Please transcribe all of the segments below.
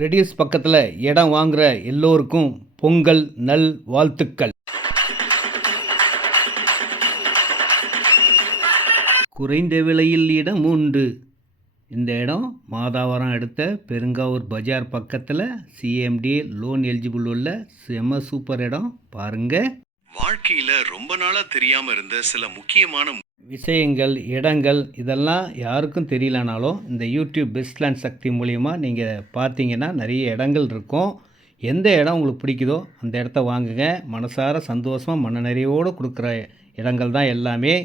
Reduce பக்கத்தில் இடம் வாங்குகிற எல்லோருக்கும் பொங்கல் நல் வாழ்த்துக்கள். குறைந்த விலையில் இடம் உண்டு. இந்த இடம் மாதாவரம் அடுத்த பெருங்காவூர் பஜார் பக்கத்தில் சிஎம்டி லோன் எலிஜிபிள் உள்ள செம சூப்பர் இடம் பாருங்கள். வாழ்க்கையில் ரொம்ப நாளாக தெரியாமல் இருந்த சில முக்கியமான விஷயங்கள் இடங்கள் இதெல்லாம் யாருக்கும் தெரியலனாலும் இந்த யூடியூப் பெஸ்ட் லேண்ட் சக்தி மூலிமா நீங்கள் பார்த்தீங்கன்னா நிறைய இடங்கள் இருக்கும். எந்த இடம் உங்களுக்கு பிடிக்குதோ அந்த இடத்த வாங்குங்க. மனசார சந்தோஷமாக மன நிறைவோடு கொடுக்குற இடங்கள் தான் எல்லாமே.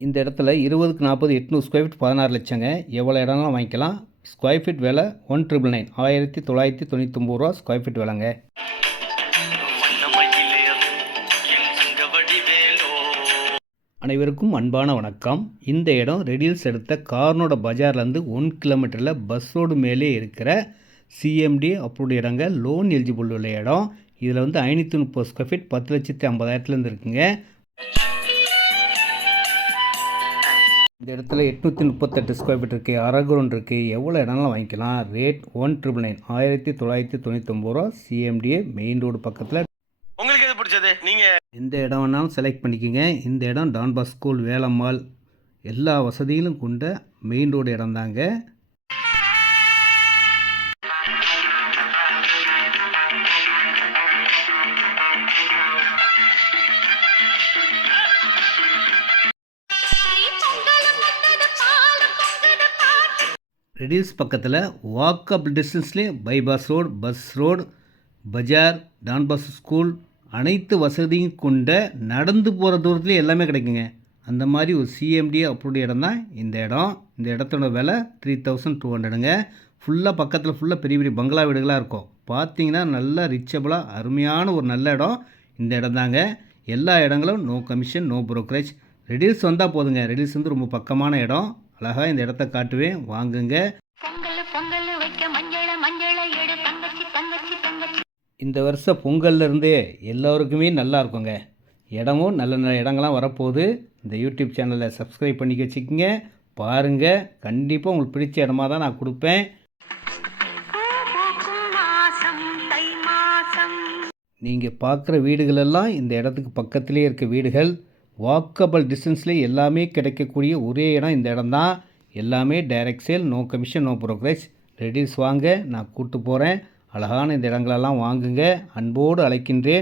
இந்த இடத்துல 20க்கு 40 800 ஸ்கொயர் ஃபீட் 16 லட்சங்க. எவ்வளோ இடம்லாம் வாங்கிக்கலாம். ஸ்கொயர் ஃபீட் விலை 1999 1999 ரூபா ஸ்கொயர் ஃபீட் விலைங்க. அனைவருக்கும் அன்பான வணக்கம். இந்த இடம் ரெடில்ஸ் எடுத்த கார்னோட பஜார்லேருந்து 1 கிலோமீட்டரில் பஸ் ரோடு மேலே இருக்கிற சிஎம்டி அப்ரூவ்டு இடங்க. லோன் எலிஜிபிள் உள்ள இடம். இதில் 530 ஸ்கொயர் ஃபீட் 10,50,000 இருக்குங்க. இந்த இடத்துல 838 ஸ்கொயர் ஃபீட் இருக்குது. அரகுரன் இருக்குது. எவ்வளோ இடம்லாம் வாங்கிக்கலாம். ரேட் 1999 1999 ரூபா. சிஎம்டிஏ மெயின் ரோடு பக்கத்தில். உங்களுக்கு எது பிடிச்சது? நீங்கள் எந்த இடம் வேணாலும் செலக்ட் பண்ணிக்கோங்க. இந்த இடம் டான்பாஸ் ஸ்கூல் வேலம்மாள் எல்லா வசதிகளும் கொண்ட மெயின் ரோடு இடம் தாங்க. ரெடில்ஸ் பக்கத்தில் வாக்கபிள் டிஸ்டன்ஸ்லேயே பைபாஸ் ரோடு, பஸ் ரோடு, பஜார், டான்பாஸ் ஸ்கூல் அனைத்து வசதியும் கொண்ட நடந்து போகிற தூரத்துலேயே எல்லாமே கிடைக்குங்க. அந்த மாதிரி ஒரு சிஎம்டி அப்ரூவ்டு இடம் தான் இந்த இடம். இந்த இடத்தோட விலை 3200ங்க. ஃபுல்லாக பக்கத்தில் ஃபுல்லாக பெரிய பெரிய பங்களா வீடுகளாக இருக்கும். பார்த்தீங்கன்னா நல்லா ரிச்சபிளாக அருமையான ஒரு நல்ல இடம் இந்த இடம் தாங்க. எல்லா இடங்களும் நோ கமிஷன் நோ ப்ரோக்கரேஜ். ரெடில்ஸ் வந்தால் போதுங்க. ரெடில்ஸ் ரொம்ப பக்கமான இடம். அழகாக இந்த இடத்த காட்டுவேன், வாங்குங்க. இந்த வருஷம் பொங்கல்லேருந்தே எல்லோருக்குமே நல்லா இருக்குங்க. இடமும் நல்ல நல்ல இடங்கள்லாம் வரப்போகுது. இந்த யூடியூப் சேனலை சப்ஸ்கிரைப் பண்ணி வச்சுக்கோங்க. பாருங்கள், கண்டிப்பாக உங்களுக்கு பிடிச்ச இடமா தான் நான் கொடுப்பேன். நீங்கள் பார்க்குற வீடுகளெல்லாம் இந்த இடத்துக்கு பக்கத்துலேயே இருக்க வீடுகள். வாக்கபிள் டிஸ்டன்ஸ்லேயே எல்லாமே கிடைக்கக்கூடிய ஒரே இடம் இந்த இடம் தான். எல்லாமே direct sale, no commission no brokerage. ரெடில்ஸ் வாங்க, நான் கூப்பிட்டு போகிறேன். அழகான இந்த இடங்களெல்லாம் வாங்குங்க. அன்போடு அழைக்கின்றேன்.